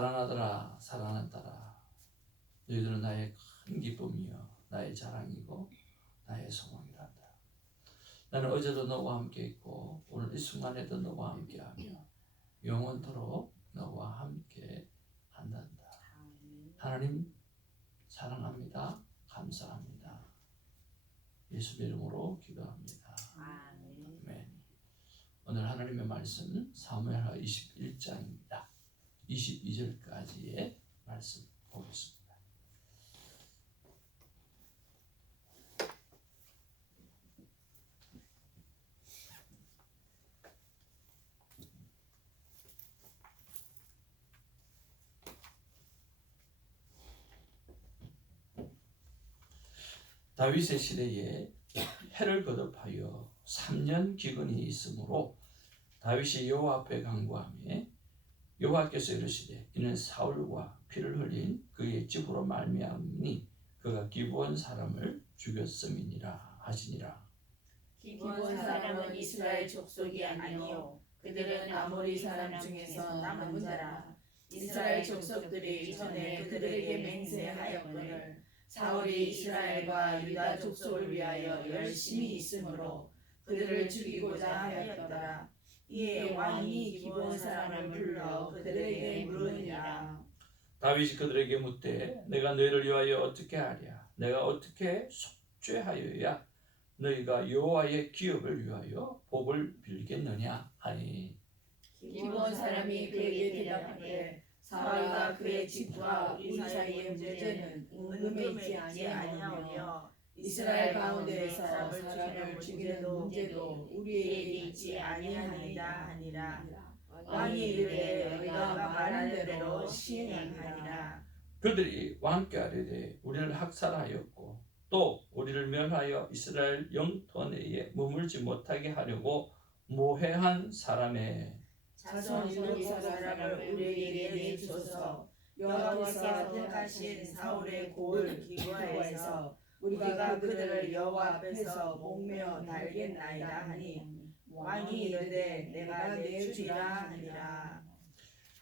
사랑하더라 사랑하더라 너희들은 나의 큰 기쁨이요 나의 자랑이고 나의 소망이란다. 나는 어제도 너와 함께 있고 오늘 이 순간에도 너와 함께하며 영원토록 너와 함께 한단다. 하나님 사랑합니다. 감사합니다. 예수 이름으로 기도합니다. 아멘. 오늘 하나님의 말씀은 사무엘하 21장입니다. 22절까지의 말씀 보겠습니다. 다윗의 시대에 해를 거듭하여 3년 기근이 있으므로 다윗이 여호와 앞에 간구하며 여호와께서 이르시되 이는 사울과 피를 흘린 그의 집으로 말미암으니 그가 기브온 사람을 죽였음이니라 하시니라. 기브온 사람은 이스라엘 족속이 아니요 그들은 아모리 사람 중에서 남은 자라. 이스라엘 족속들이 이전에 그들에게 맹세하였거늘 사울이 이스라엘과 유다 족속을 위하여 열심히 있으므로 그들을 죽이고자 하였더라. 이에 왕이 기브온 사람을 불러 그들에게 물으니라. 다윗이 그들에게 묻되 내가 너희를 위하여 어떻게 하랴? 내가 어떻게 속죄하여야 너희가 여호와의 기업을 위하여 복을 빌겠느냐 하니. 기브온 사람이 그에게 대답하되 사울과 그의 집과 우리 사이의 문제는 은금에 있지 아니하오며 이스라엘 가운데에서 사람을 죽이는 문제도 우리에게 있지 아니하니라 하니라. 왕이 이르되 너희가 말하는 대로 시행하니라. 그들이 왕께 아뢰되 우리를 학살하였고 또 우리를 멸하여 이스라엘 영토 내에 머물지 못하게 하려고 모해한 사람의 자손 일곱 사람을 우리에게 내주소서. 여호와께서 택하신 사울의 고을 기브아에서 우리가 그들을 여호와 앞에서 목매어 달겠나이다 하니 왕이 이르되 내가 내주리라 하니라.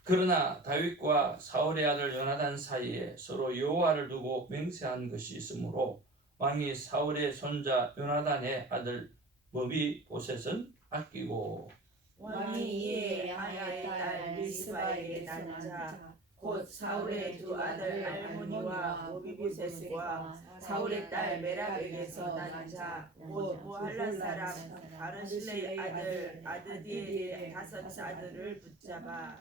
그러나 다윗과 사울의 아들 요나단 사이에 서로 여호와를 두고 맹세한 것이 있으므로 왕이 사울의 손자 요나단의 아들 머비보셋은 아끼고 왕이 이에 야하야의 딸 리스바에게 난 자 곧 사울의 두 아들 알모니와 모비보셋과 사울의 딸 메랍에게서 난 자 곧 무할라 사람 바르실레의 아들 아드디엘의 다섯 아들을 붙잡아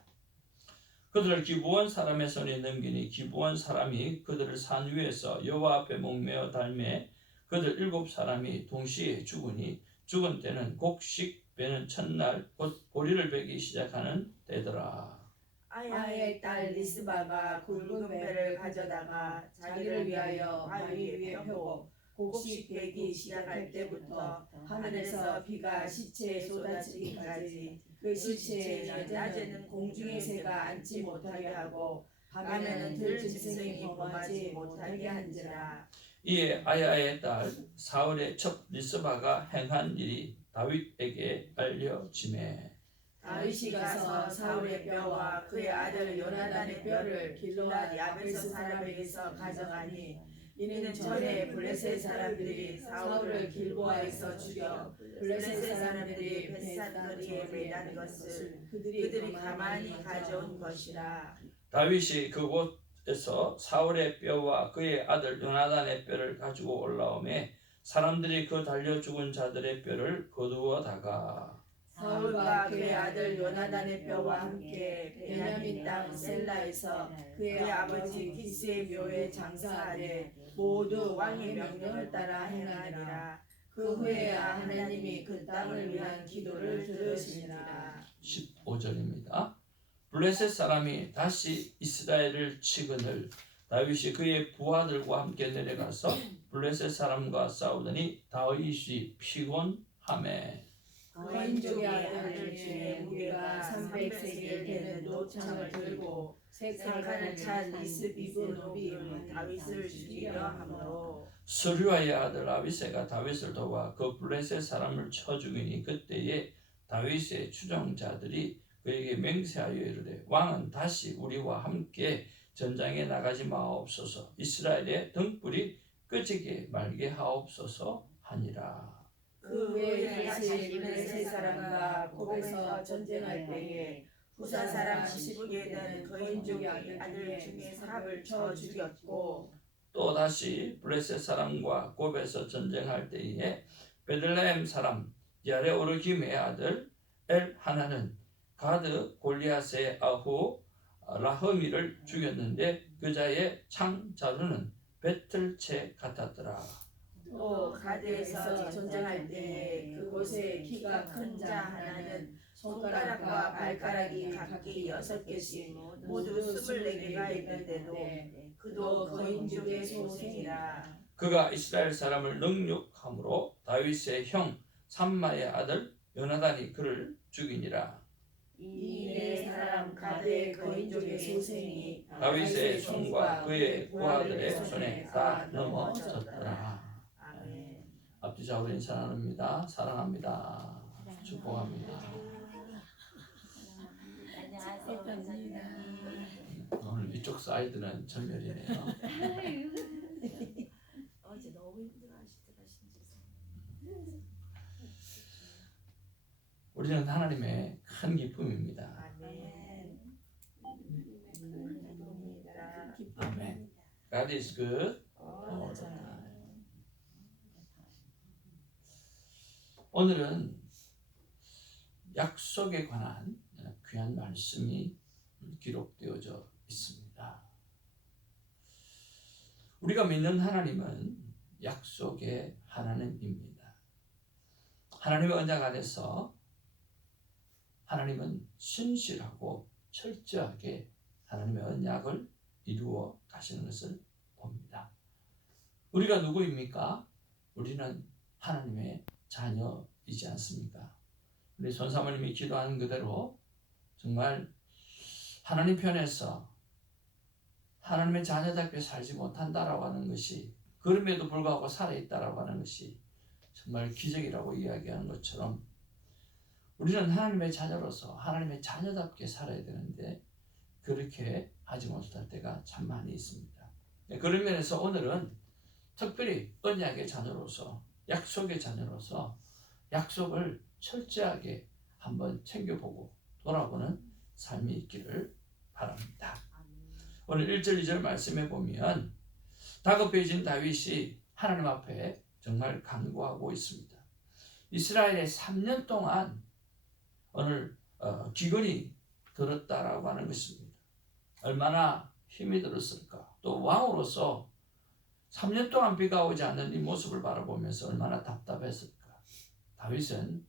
그들을 기브온 사람의 손에 넘기니 기브온 사람이 그들을 산 위에서 여호와 앞에 목매어 달매 그들 7사람이 동시에 죽으니 죽은 때는 곡식 베는 첫날 곧 보리를 베기 시작하는 때더라. 아야의 딸 리스바가 굵은 배를 가져다가 자기를 위하여 바위 위에 펴고 곡식 베기 시작할 때부터 하늘에서 비가 시체에 쏟아지기까지 그 시체에 낮에는 공중의 새가 앉지 못하게 하고 밤에는 들짐승이 범하지 못하게 한지라. 이에 아야의 딸 사울의 첩 리스바가 행한 일이 다윗에게 알려지매 다윗이 가서 사울의 뼈와 그의 아들 요나단의 뼈를 길르앗 야베스 사람에게서 가져가니 이는 전에 블레셋 사람들이 사울을 길보아에서 죽여 블레셋 사람들이 벳산거리에 매단 것을 그들이 가만히 가져온 것이라. 다윗이 그곳에서 사울의 뼈와 그의 아들 요나단의 뼈를 가지고 올라오매 사람들이 그 달려 죽은 자들의 뼈를 거두어다가 사울과 그의 아들 요나단의 뼈와 함께 베냐민 땅 셀라에서 그의 아버지 기스의 묘에 장사하되 모두 왕의 명령을 따라 행하니라. 그 후에야 하나님이 그 땅을 위한 기도를 들으시니라. 15절입니다. 블레셋 사람이 다시 이스라엘을 치거늘 다윗이 그의 부하들과 함께 내려가서 블레셋 사람과 싸우더니 다윗이 피곤하매 거인족의 아들 중에 무게가 300세겔 되는 노창을 들고 색칸을 찬 이스비브노비 다윗을 죽이려 하므로 스루아의 아들 아비새가 다윗을 도와 그 블레셋 사람을 쳐 죽이니 그때에 다윗의 추종자들이 그에게 맹세하여 이르되 왕은 다시 우리와 함께 전장에 나가지 마옵소서. 이스라엘의 등불이 끄지게 말게 하옵소서 하니라. 그 후에 다시 블레셋 사람과 곱에서 전쟁할 때에 부사 사람 시브게는 거인족의 아들 중에 삽을 쳐 죽였고 또 다시 블레셋 사람과 곱에서 전쟁할 때에 베들레헴 사람 야레오르김의 아들 엘하나는 가드 골리앗의 아후 라흐미를 죽였는데 그 자의 창자루는 배틀채 같았더라. 또 가드에서 전쟁할 때에 그곳에 키가 큰 자 하나는 손가락과 발가락이 각기 6개씩 모두 24개가 있는데도 그도 거인족의 소생이라. 그가 이스라엘 사람을 능욕함으로 다윗의 형 삼마의 아들 요나단이 그를 죽이니라. 이 네 사람 가드의 거인족의 소생이 다윗의 손과 그의 부하들의 손에 다 넘어졌더라. 아멘. 앞뒤 좌우로 인사 나눕니다. 사랑합니다. 축복합니다. 안녕하세요, 감사합니다. 오늘 이쪽 사이드는 전멸이네요. 어제 너무 힘들어하시더라 신지사. 우리는 하나님의 큰 기쁨입니다. 아멘. 아멘. God is good. 오늘은 약속에 관한 귀한 말씀이 기록되어져 있습니다. 우리가 믿는 하나님은 약속의 하나님입니다. 하나님의 언약 안에서 하나님은 신실하고 철저하게 하나님의 언약을 이루어 가시는 것을 봅니다. 우리가 누구입니까? 우리는 하나님의 자녀이지 않습니까? 우리 손사모님이 기도하는 그대로 정말 하나님 편에서 하나님의 자녀답게 살지 못한다라고 하는 것이, 그럼에도 불구하고 살아있다라고 하는 것이 정말 기적이라고 이야기하는 것처럼 우리는 하나님의 자녀로서 하나님의 자녀답게 살아야 되는데 그렇게 하지 못할 때가 참 많이 있습니다. 그런 면에서 오늘은 특별히 언약의 자녀로서, 약속의 자녀로서 약속을 철저하게 한번 챙겨보고 돌아보는 삶이 있기를 바랍니다. 오늘 1절 2절 말씀해 보면 다급해진 다윗이 하나님 앞에 정말 간구하고 있습니다. 이스라엘에 3년 동안 오늘 기근이 들었다라고 하는 것입니다. 얼마나 힘이 들었을까. 또 왕으로서 3년 동안 비가 오지 않는 이 모습을 바라보면서 얼마나 답답했을까. 다윗은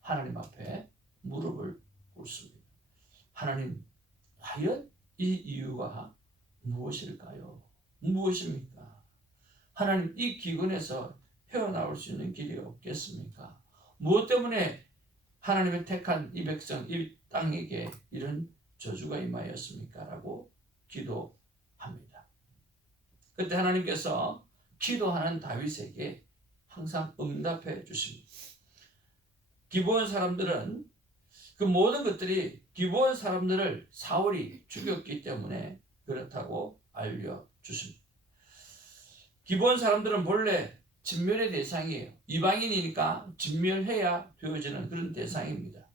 하나님 앞에 무릎을 꿇습니다. 하나님, 과연 이 이유가 무엇일까요? 무엇입니까? 하나님, 이 기근에서 헤어나올 수 있는 길이 없겠습니까? 무엇 때문에 하나님의 택한 이 백성, 이 땅에게 이런 저주가 임하였습니까? 라고 기도합니다. 그때 하나님께서 기도하는 다윗에게 항상 응답해 주십니다. 기브온 사람들은 그 모든 것들이 기브온 사람들을 사울이 죽였기 때문에 그렇다고 알려주십니다. 기브온 사람들은 본래 진멸의 대상이에요. 이방인이니까 진멸해야 되어지는 그런 대상입니다.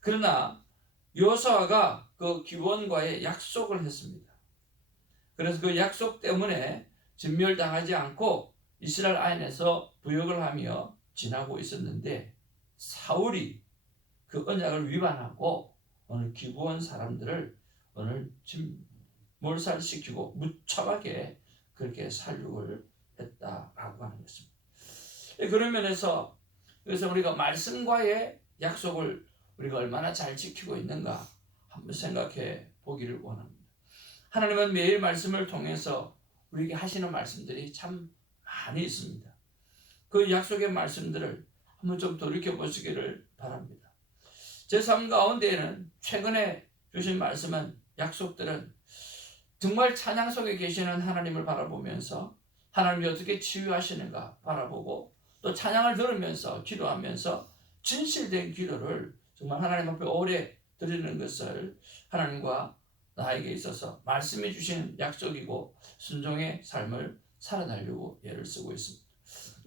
그러나 여호수아가 그 기브온과의 약속을 했습니다. 그래서 그 약속 때문에 진멸당하지 않고 이스라엘 안에서 부역을 하며 지나고 있었는데 사울이 그 언약을 위반하고 오늘 기브온 사람들을 오늘 몰살시키고 무참하게 그렇게 살육을 했다라고 하는 것입니다. 그런 면에서 그래서 우리가 말씀과의 약속을 우리가 얼마나 잘 지키고 있는가 한번 생각해 보기를 원합니다. 하나님은 매일 말씀을 통해서 우리에게 하시는 말씀들이 참 많이 있습니다. 그 약속의 말씀들을 한번 좀 돌이켜보시기를 바랍니다. 제 삶 가운데에는 최근에 주신 말씀은, 약속들은 정말 찬양 속에 계시는 하나님을 바라보면서 하나님이 어떻게 치유하시는가 바라보고, 또 찬양을 들으면서 기도하면서 진실된 기도를 정말 하나님 앞에 오래 드리는 것을 하나님과 나에게 있어서 말씀해 주신 약속이고 순종의 삶을 살아내려고 애를 쓰고 있습니다.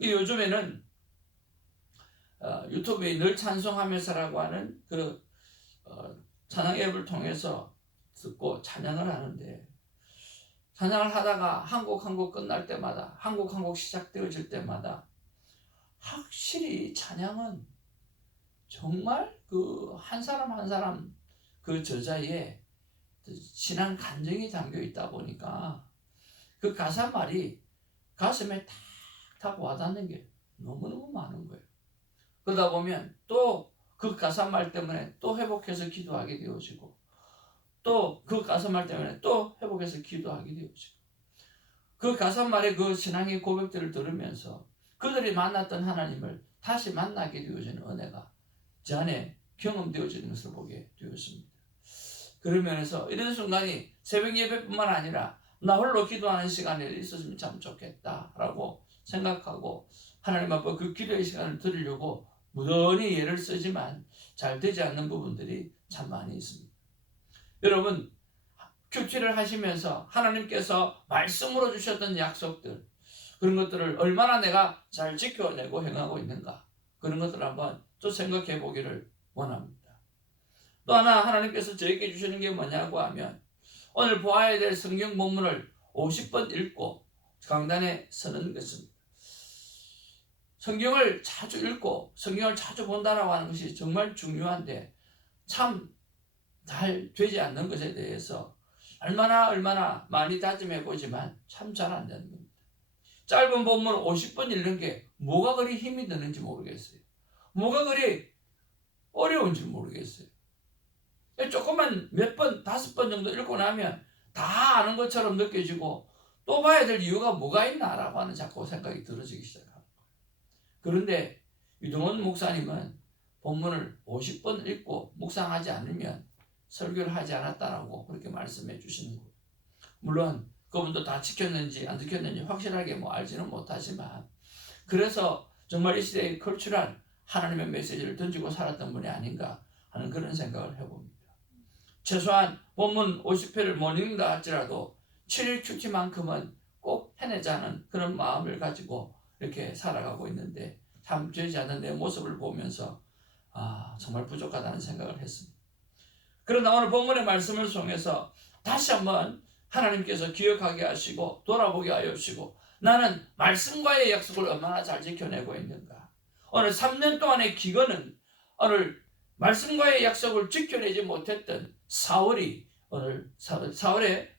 요즘에는 유튜브에 늘 찬송하면서라고 하는 그 찬양 앱을 통해서 듣고 찬양을 하는데, 찬양을 하다가 한 곡 끝날 때마다, 한 곡 시작되어질 때마다 확실히 찬양은 정말 그 한 사람 한 사람 그 저자의 신앙 감정이 담겨 있다 보니까 그 가사 말이 가슴에 탁탁 와닿는 게 너무너무 많은 거예요. 그러다 보면 또 그 가사 말 때문에 또 회복해서 기도하게 되어지고, 또 그 가사 말 때문에 또 회복해서 기도하게 되어지고, 그 가사 말의 그 신앙의 고백들을 들으면서 그들이 만났던 하나님을 다시 만나게 되어지는 은혜가 제 안에 경험되어지는 것을 보게 되었습니다. 그런 면에서 이런 순간이 새벽 예배뿐만 아니라 나 홀로 기도하는 시간이 있었으면 참 좋겠다라고 생각하고 하나님 앞에 그 기도의 시간을 드리려고 무던히 애를 쓰지만 잘 되지 않는 부분들이 참 많이 있습니다. 여러분, 큐티를 하시면서 하나님께서 말씀으로 주셨던 약속들, 그런 것들을 얼마나 내가 잘 지켜내고 행하고 있는가, 그런 것들을 한번 또 생각해 보기를 원합니다. 또 하나 하나님께서 저에게 주시는 게 뭐냐고 하면, 오늘 보아야 될 성경 본문을 50번 읽고 강단에 서는 것입니다. 성경을 자주 읽고 성경을 자주 본다라고 하는 것이 정말 중요한데 참 잘 되지 않는 것에 대해서 얼마나 많이 다짐해 보지만 참 잘 안 되는 겁니다. 짧은 본문 50번 읽는 게 뭐가 그리 힘이 드는지 모르겠어요. 뭐가 그리 어려운지 모르겠어요. 조금만 몇 번, 5번 정도 읽고 나면 다 아는 것처럼 느껴지고 또 봐야 될 이유가 뭐가 있나라고 하는 자꾸 생각이 들어지기 시작합니다. 그런데 유동원 목사님은 본문을 50번 읽고 묵상하지 않으면 설교를 하지 않았다라고 그렇게 말씀해 주시는 거예요. 물론 그분도 다 지켰는지 안 지켰는지 확실하게 알지는 못하지만, 그래서 정말 이 시대의 컬처럴 하나님의 메시지를 던지고 살았던 분이 아닌가 하는 그런 생각을 해봅니다. 최소한 본문 50회를 못 읽는다 할지라도 7일 큐티만큼은 꼭 해내자는 그런 마음을 가지고 이렇게 살아가고 있는데 참 되지 않는 내 모습을 보면서 정말 부족하다는 생각을 했습니다. 그러나 오늘 본문의 말씀을 통해서 다시 한번 하나님께서 기억하게 하시고 돌아보게 하여 주시고, 나는 말씀과의 약속을 얼마나 잘 지켜내고 있는가. 오늘 3년 동안의 기근은 오늘 말씀과의 약속을 지켜내지 못했던 사울의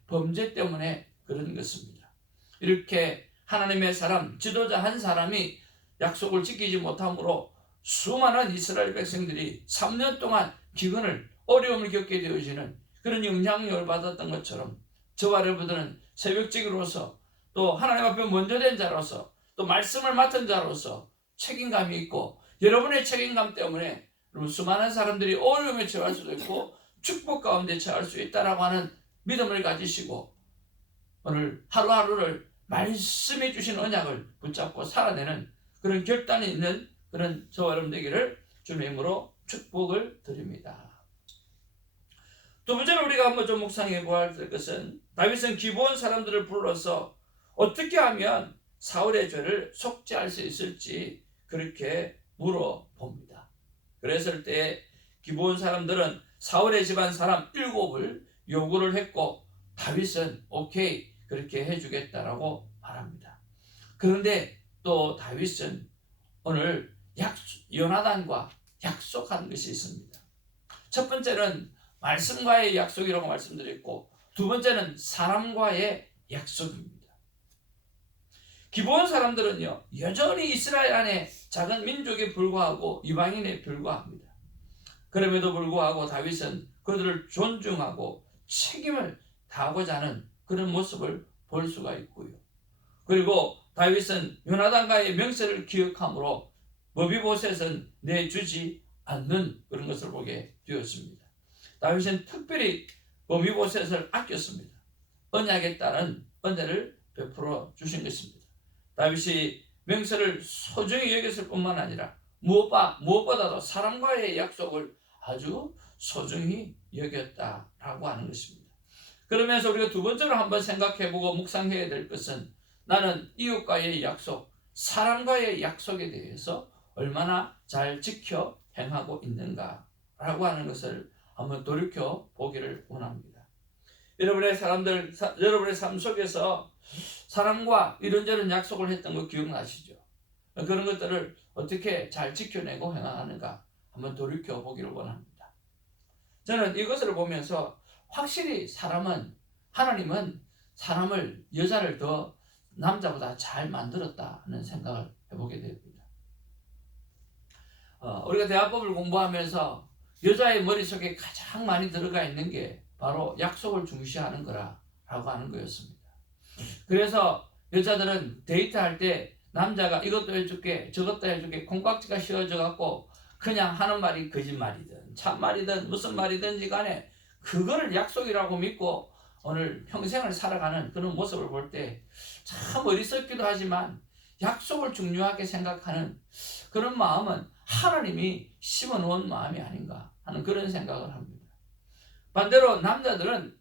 범죄 때문에 그런 것입니다. 이렇게 하나님의 사람, 지도자 한 사람이 약속을 지키지 못함으로 수많은 이스라엘 백성들이 3년 동안 기근을, 어려움을 겪게 되어지는 그런 영향력을 받았던 것처럼 저와 여러분들은 새벽직으로서 또 하나님 앞에 먼저 된 자로서 또 말씀을 맡은 자로서 책임감이 있고, 여러분의 책임감 때문에 수많은 사람들이 어려움에 처할 수도 있고 축복 가운데 처할 수 있다라고 하는 믿음을 가지시고 오늘 하루하루를 말씀해 주신 언약을 붙잡고 살아내는 그런 결단이 있는 그런 저와 여러분 되기를 주님의 이름으로 축복을 드립니다. 두 번째로 우리가 한번 좀 묵상해 보아야 될 것은, 다윗은 기브온 사람들을 불러서 어떻게 하면 사울의 죄를 속죄할 수 있을지 그렇게 물어봅니다. 그랬을 때 기브온 사람들은 사울의 집안 사람 7을 요구를 했고 다윗은 오케이 그렇게 해주겠다라고 말합니다. 그런데 또 다윗은 오늘 요나단과 약속한 것이 있습니다. 첫 번째는 말씀과의 약속이라고 말씀드렸고, 두 번째는 사람과의 약속입니다. 기브온 사람들은요, 여전히 이스라엘 안에 작은 민족에 불과하고 이방인에 불과합니다. 그럼에도 불구하고 다윗은 그들을 존중하고 책임을 다하고자 하는 그런 모습을 볼 수가 있고요. 그리고 다윗은 요나단과의 명세를 기억함으로 머비보셋은 내주지 않는 그런 것을 보게 되었습니다. 다윗은 특별히 머비보셋을 아꼈습니다. 언약에 따른 은혜를 베풀어 주신 것입니다. 다윗이 명세를 소중히 여겼을 뿐만 아니라 무엇보다도 사람과의 약속을 아주 소중히 여겼다라고 하는 것입니다. 그러면서 우리가 두 번째로 한번 생각해보고 묵상해야 될 것은 나는 이웃과의 약속, 사람과의 약속에 대해서 얼마나 잘 지켜 행하고 있는가라고 하는 것을 한번 돌이켜 보기를 원합니다. 여러분의 삶 속에서 사람과 이런저런 약속을 했던 거 기억나시죠? 그런 것들을 어떻게 잘 지켜내고 행하는가 한번 돌이켜 보기를 원합니다. 저는 이것을 보면서 확실히 하나님은 사람을, 여자를 더 남자보다 잘 만들었다 하는 생각을 해보게 됩니다. 우리가 대화법을 공부하면서 여자의 머릿속에 가장 많이 들어가 있는 게 바로 약속을 중시하는 거라고 하는 거였습니다. 그래서 여자들은 데이트할 때 남자가 이것도 해줄게 저것도 해줄게 콩깍지가 씌워져 갖고 그냥 하는 말이 거짓말이든 참말이든 무슨 말이든지 간에 그거를 약속이라고 믿고 오늘 평생을 살아가는 그런 모습을 볼 때 참 어리석기도 하지만 약속을 중요하게 생각하는 그런 마음은 하나님이 심어놓은 마음이 아닌가 하는 그런 생각을 합니다. 반대로 남자들은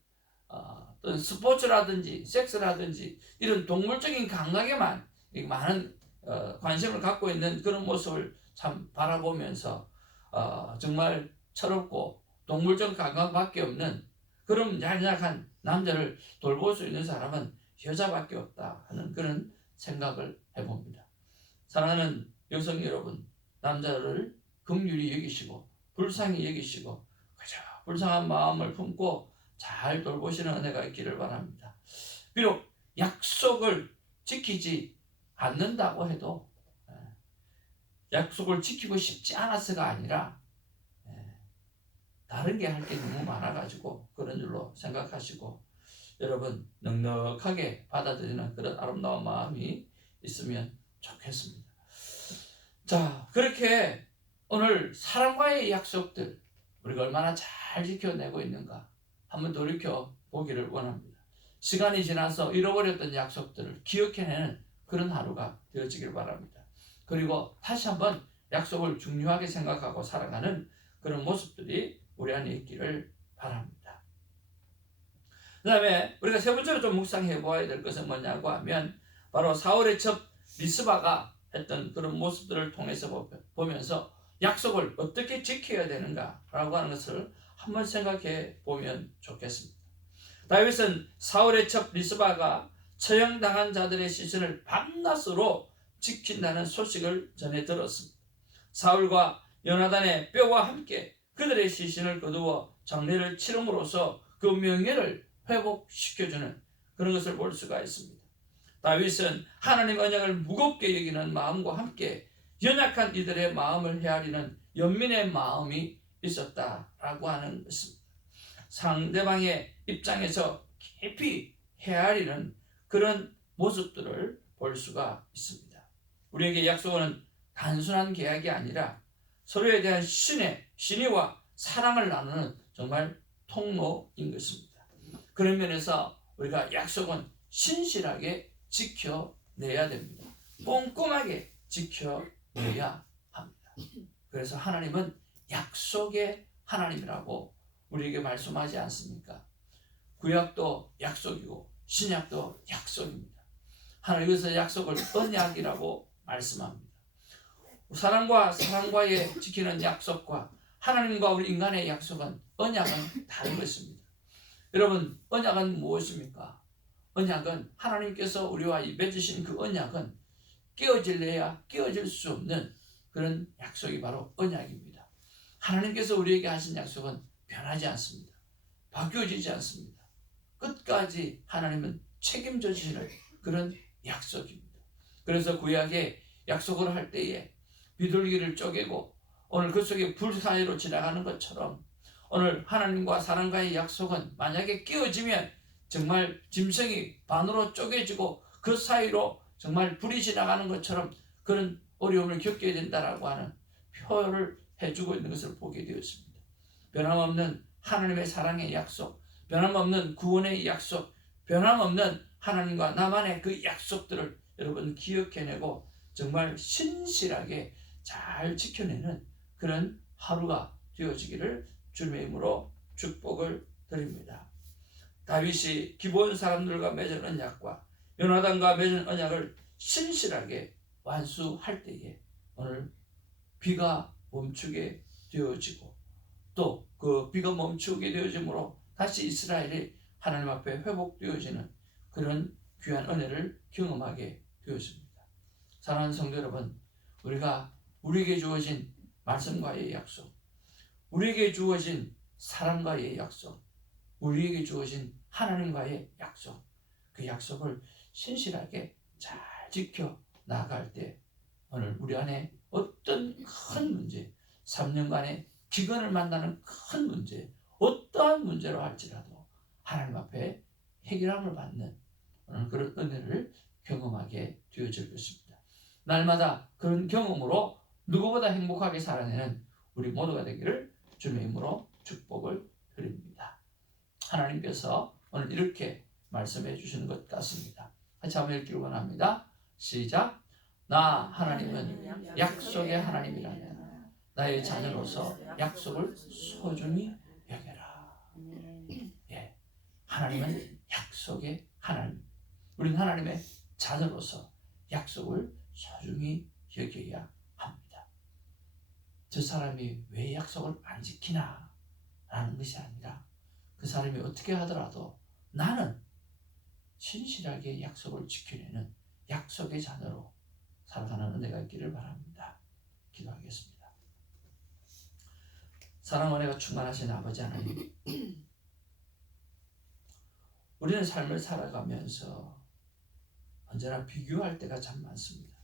어떤 스포츠라든지 섹스라든지 이런 동물적인 감각에만 많은 관심을 갖고 있는 그런 모습을 참 바라보면서 정말 철없고 동물적 감각밖에 없는 그런 얄약한 남자를 돌볼 수 있는 사람은 여자밖에 없다 하는 그런 생각을 해봅니다. 사랑하는 여성 여러분, 남자를 긍휼히 여기시고 불쌍히 여기시고 그저 불쌍한 마음을 품고 잘 돌보시는 은혜가 있기를 바랍니다. 비록 약속을 지키지 않는다고 해도 약속을 지키고 싶지 않아서가 아니라 다른 게 할 게 너무 많아가지고 그런 줄로 생각하시고 여러분 넉넉하게 받아들이는 그런 아름다운 마음이 있으면 좋겠습니다. 자, 그렇게 오늘 사람과의 약속들 우리가 얼마나 잘 지켜내고 있는가 한번 돌이켜 보기를 원합니다. 시간이 지나서 잃어버렸던 약속들을 기억해내는 그런 하루가 되어지길 바랍니다. 그리고 다시 한번 약속을 중요하게 생각하고 살아가는 그런 모습들이 우리 안에 있기를 바랍니다. 그 다음에 우리가 세 번째로 좀 묵상해 보아야 될 것은 뭐냐고 하면 바로 사울의 첩 리스바가 했던 그런 모습들을 통해서 보면서 약속을 어떻게 지켜야 되는가라고 하는 것을 한번 생각해 보면 좋겠습니다. 다윗은 사울의 첩 리스바가 처형당한 자들의 시신을 밤낮으로 지킨다는 소식을 전해 들었습니다. 사울과 요나단의 뼈와 함께 그들의 시신을 거두어 장례를 치름으로써 그 명예를 회복시켜주는 그런 것을 볼 수가 있습니다. 다윗은 하나님 언약을 무겁게 여기는 마음과 함께 연약한 이들의 마음을 헤아리는 연민의 마음이 있었다라고 하는 것입니다. 상대방의 입장에서 깊이 헤아리는 그런 모습들을 볼 수가 있습니다. 우리에게 약속은 단순한 계약이 아니라 서로에 대한 신의와 사랑을 나누는 정말 통로인 것입니다. 그런 면에서 우리가 약속은 신실하게 지켜내야 됩니다. 꼼꼼하게 지켜내야 합니다. 그래서 하나님은 약속의 하나님이라고 우리에게 말씀하지 않습니까? 구약도 약속이고 신약도 약속입니다. 하나님께서 약속을 언약이라고 말씀합니다. 사람과의 지키는 약속과 하나님과 우리 인간의 약속은 언약은 다른 것입니다. 여러분, 언약은 무엇입니까? 언약은 하나님께서 우리와 맺으신 그 언약은 깨어질래야 깨어질 수 없는 그런 약속이 바로 언약입니다. 하나님께서 우리에게 하신 약속은 변하지 않습니다. 바뀌어지지 않습니다. 끝까지 하나님은 책임져 주시는 그런 약속입니다. 그래서 구약에 약속을 할 때에 비둘기를 쪼개고 오늘 그 속에 불 사이로 지나가는 것처럼 오늘 하나님과 사람과의 약속은 만약에 끼어지면 정말 짐승이 반으로 쪼개지고 그 사이로 정말 불이 지나가는 것처럼 그런 어려움을 겪게 된다라고 하는 표현을 해주고 있는 것을 보게 되었습니다. 변함없는 하나님의 사랑의 약속, 변함없는 구원의 약속, 변함없는 하나님과 나만의 그 약속들을 여러분 기억해내고 정말 신실하게 잘 지켜내는 그런 하루가 되어지기를 주님의 이름으로 축복을 드립니다. 다윗이 기브온 사람들과 맺은 언약과 요나단과 맺은 언약을 신실하게 완수할 때에 오늘 비가 멈추게 되어지고 또 그 비가 멈추게 되어짐으로 다시 이스라엘이 하나님 앞에 회복되어지는 그런 귀한 은혜를 경험하게 되었습니다. 사랑하는 성도 여러분, 우리에게 주어진 말씀과의 약속, 우리에게 주어진 사랑과의 약속, 우리에게 주어진 하나님과의 약속, 그 약속을 신실하게 잘 지켜 나갈 때 오늘 우리 안에 어떤 큰 문제, 3년간의 기근을 만나는 큰 문제, 어떠한 문제로 할지라도 하나님 앞에 해결함을 받는 그런 은혜를 경험하게 되어질 것입니다. 날마다 그런 경험으로 누구보다 행복하게 살아내는 우리 모두가 되기를 주님의 이름으로 축복을 드립니다. 하나님께서 오늘 이렇게 말씀해 주시는 것 같습니다. 같이 한번 읽기를 원합니다. 시작. 나 하나님은 약속의 하나님이라면 나의 자녀로서 약속을 소중히 여겨라. 예, 하나님은 약속의 하나님. 우리는 하나님의 자녀로서 약속을 소중히 여겨야 합니다. 저 사람이 왜 약속을 안 지키나 라는 것이 아니라 그 사람이 어떻게 하더라도 나는 신실하게 약속을 지켜내는 약속의 자녀로 살아가는 은혜가 있기를 바랍니다. 기도하겠습니다. 사랑 은혜가 충만하신 아버지 하나님, 우리는 삶을 살아가면서 언제나 비교할 때가 참 많습니다.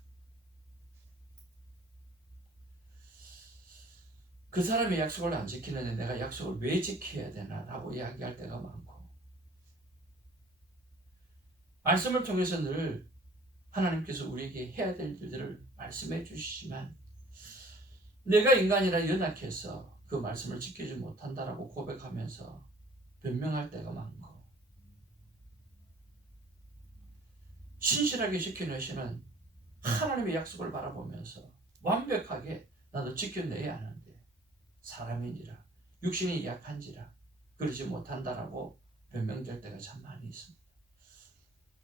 그 사람이 약속을 안 지키는데 내가 약속을 왜 지켜야 되나 라고 이야기할 때가 많고, 말씀을 통해서 늘 하나님께서 우리에게 해야 될 일들을 말씀해 주시지만 내가 인간이라 연약해서 그 말씀을 지키지 못한다라고 고백하면서 변명할 때가 많고, 신실하게 지켜내시는 하나님의 약속을 바라보면서 완벽하게 나도 지켜내야 하는데 사람인지라 육신이 약한지라 그러지 못한다라고 변명될 때가 참 많이 있습니다.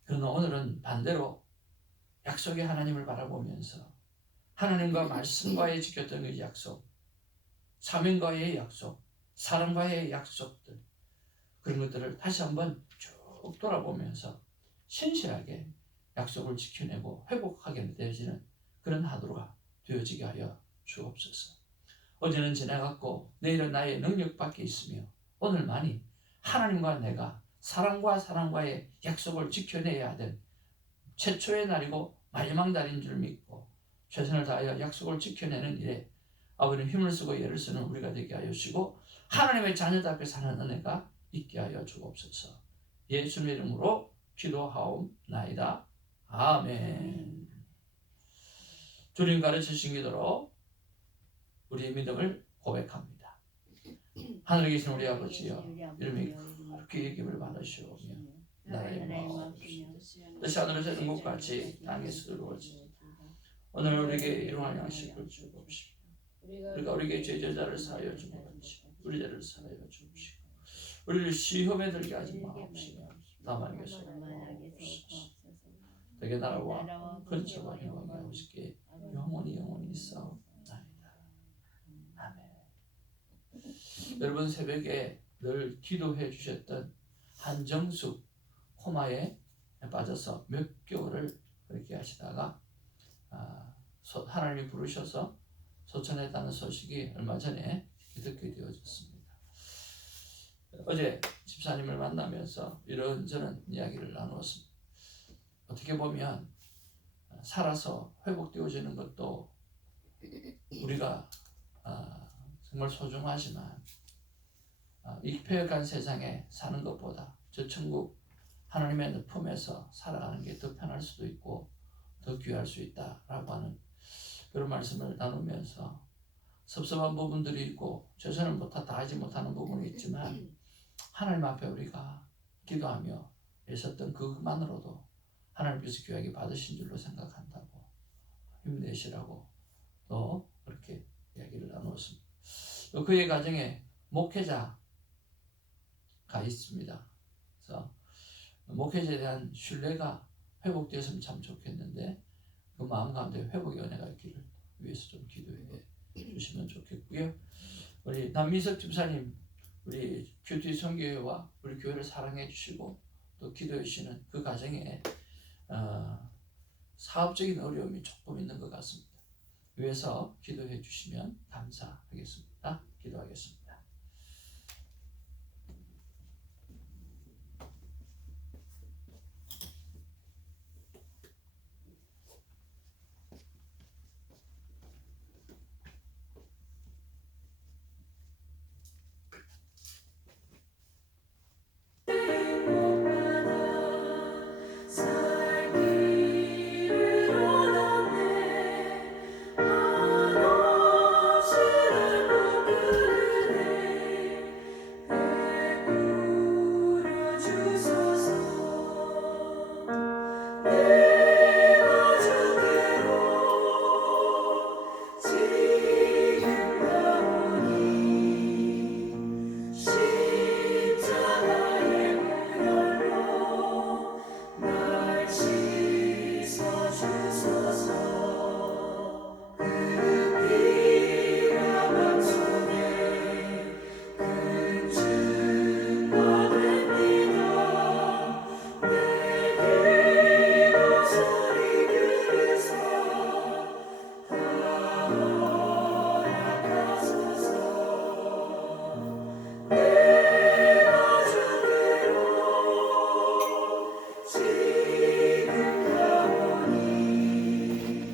그러나 오늘은 반대로 약속의 하나님을 바라보면서 하나님과 말씀과의 지켰던 그 약속, 사명과의 약속, 사랑과의 약속들, 그런 것들을 다시 한번 쭉 돌아보면서 신실하게 약속을 지켜내고 회복하게 되어지는 그런 하루가 되어지게 하여 주옵소서. 어제는 지나갔고 내일은 나의 능력 밖에 있으며 오늘만이 하나님과 내가 사랑과의 약속을 지켜내야 하는 최초의 날이고 마지막 날인 줄 믿고 최선을 다하여 약속을 지켜내는 일에 아버님 힘을 쓰고 애를 쓰는 우리가 되게 하여 주시고 하나님의 자녀답게 사는 은혜가 있게 하여 주옵소서. 예수님의 이름으로 기도하옵나이다. 아멘. 주님 가르치신 기도로 우리의 믿음을 고백합니다. 하늘에 계신 우리 아버지여, 이름이 그렇게 여김을 받으시오며 나라의 마옵시며 뜻이 하늘에서 이룬 것 같이 땅에서 이루어지이다. 오늘 우리에게 일용할 양식을 주옵시고 우리가 우리에게 죄자를 사하여 준 것 같이 우리 죄를 사하여 주옵시고 우리를 시험에 들게 하지 마옵시며 다만 계소서. 되게 나라와 근처와 영광이 아버지께 영원히 있사옵나이다. 아멘. 여러분 새벽에 늘 기도해 주셨던 한정숙 코마에 빠져서 몇 개월을 그렇게 하시다가 하나님이 부르셔서 소천했다는 소식이 얼마 전에 듣게 되어졌습니다. 어제 집사님을 만나면서 이런저런 이야기를 나누었습니다. 어떻게 보면 살아서 회복되어지는 것도 우리가 정말 소중하지만 이 폐역한 세상에 사는 것보다 저 천국 하나님의 품에서 살아가는 게 더 편할 수도 있고 더 귀할 수 있다라고 하는 그런 말씀을 나누면서 섭섭한 부분들이 있고 최선을 다하지 못하는 부분이 있지만 하나님 앞에 우리가 기도하며 애썼던 그것만으로도 하나님께서 귀하게 받으신 줄로 생각한다고 힘내시라고 또 그렇게 이야기를 나누었습니다. 그의 가정에 목회자가 있습니다. 그래서 목회자에 대한 신뢰가 회복되었으면 참 좋겠는데 그 마음 가운데 회복의 은혜가 있기를 위해서 좀 기도해 주시면 좋겠고요. 우리 남미석 집사님, 우리 큐티 선교회와 우리 교회를 사랑해 주시고 또 기도해 주시는 그 가정에 사업적인 어려움이 조금 있는 것 같습니다. 위해서 기도해 주시면 감사하겠습니다. 기도하겠습니다.